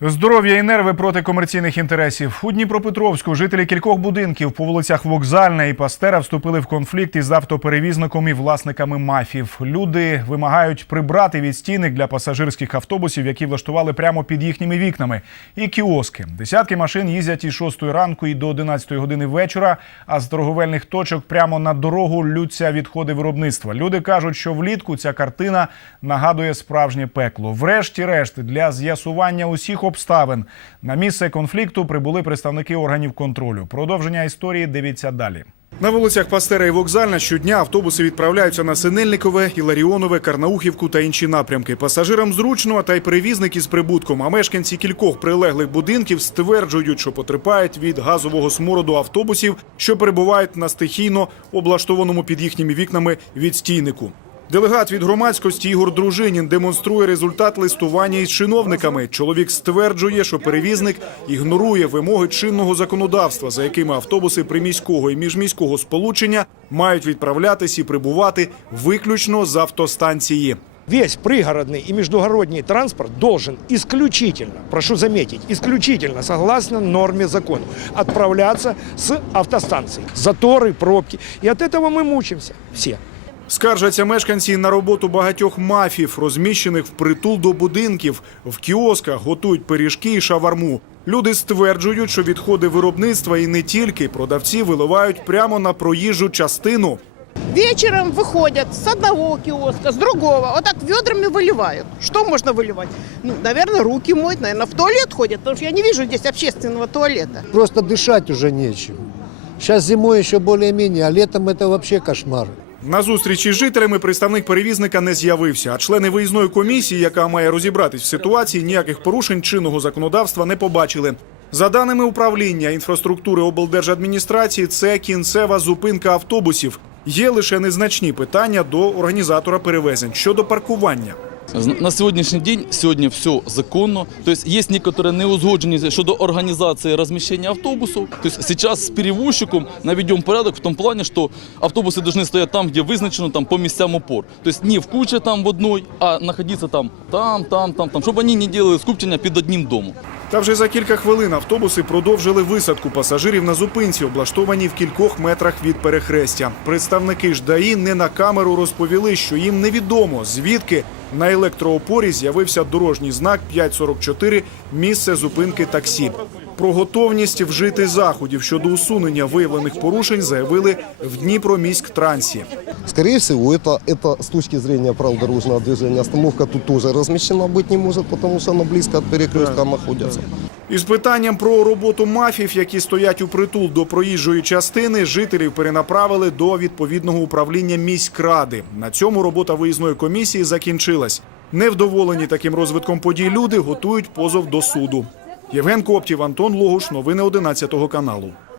Здоров'я і нерви проти комерційних інтересів. У Дніпропетровську жителі кількох будинків по вулицях Вокзальна і Пастера вступили в конфлікт із автоперевізником і власниками мафів. Люди вимагають прибрати відстійник для пасажирських автобусів, які влаштували прямо під їхніми вікнами, і кіоски. Десятки машин їздять із 6 ранку і до 11 години вечора. А з торговельних точок прямо на дорогу лються відходи виробництва. Люди кажуть, що влітку ця картина нагадує справжнє пекло. Врешті-решт, для з'ясування усіх обставин на місце конфлікту прибули представники органів контролю. Продовження історії дивіться далі. На вулицях Пастера і Вокзальна щодня автобуси відправляються на Синельникове, Іларіонове, Карнаухівку та інші напрямки. Пасажирам зручно, та й перевізники з прибутком. А мешканці кількох прилеглих будинків стверджують, що потерпають від газового смороду автобусів, що перебувають на стихійно облаштованому під їхніми вікнами відстійнику. Делегат від громадськості Ігор Дружинін демонструє результат листування із чиновниками. Чоловік стверджує, що перевізник ігнорує вимоги чинного законодавства, за якими автобуси приміського і міжміського сполучення мають відправлятись і прибувати виключно з автостанції. Весь пригородный и междугородний транспорт должен исключительно, прошу заметить, исключительно согласно норме закона отправляться с автостанций. Заторы, пробки. И от этого мы мучимся все. Скаржаться мешканці на роботу багатьох мафів, розміщених впритул до будинків. В кіосках готують пиріжки і шаварму. Люди стверджують, що відходи виробництва і не тільки продавці виливають прямо на проїжджу частину. Вечером выходят с одного киоска, с другого, вот так ведрами выливают. Что можно выливать? Ну, наверное, руки моют, наверное, в туалет ходят, потому что я не вижу здесь общественного туалета. Просто дышать уже нечем. Сейчас зимой еще более-менее, а летом это вообще кошмар. На зустрічі з жителями представник перевізника не з'явився, а члени виїзної комісії, яка має розібратись в ситуації, ніяких порушень чинного законодавства не побачили. За даними управління інфраструктури облдержадміністрації, це кінцева зупинка автобусів. Є лише незначні питання до організатора перевезень щодо паркування. На сьогоднішній день сьогодні все законно. Тобто є некоторые неузгодженість щодо організації розміщення автобусів. Тобто зараз з перевозчиком наведемо порядок в тому плані, що автобуси повинні стояти там, де визначено там по місцям опор. Тобто не в кучі там в одній, а знаходитися там, там, там, там, там, щоб вони не робили скупчення під одним домом. Та вже за кілька хвилин автобуси продовжили висадку пасажирів на зупинці, облаштованій в кількох метрах від перехрестя. Представники ж ДАІ не на камеру розповіли, що їм невідомо звідки на електроопорі з'явився дорожній знак 544 місце зупинки таксі. Про готовність вжити заходів щодо усунення виявлених порушень заявили в Дніпроміськтрансі. Скорее всего, это, это с точки зрения правил дорожного движения остановка тут тоже размещена быть не может, потому что она близко от перекрестка находится. Із питанням про роботу мафів, які стоять у притул до проїжджої частини, жителів перенаправили до відповідного управління міськради. На цьому робота виїзної комісії закінчилась. Невдоволені таким розвитком подій люди готують позов до суду. Євген Коптів, Антон Логуш. Новини 11 каналу.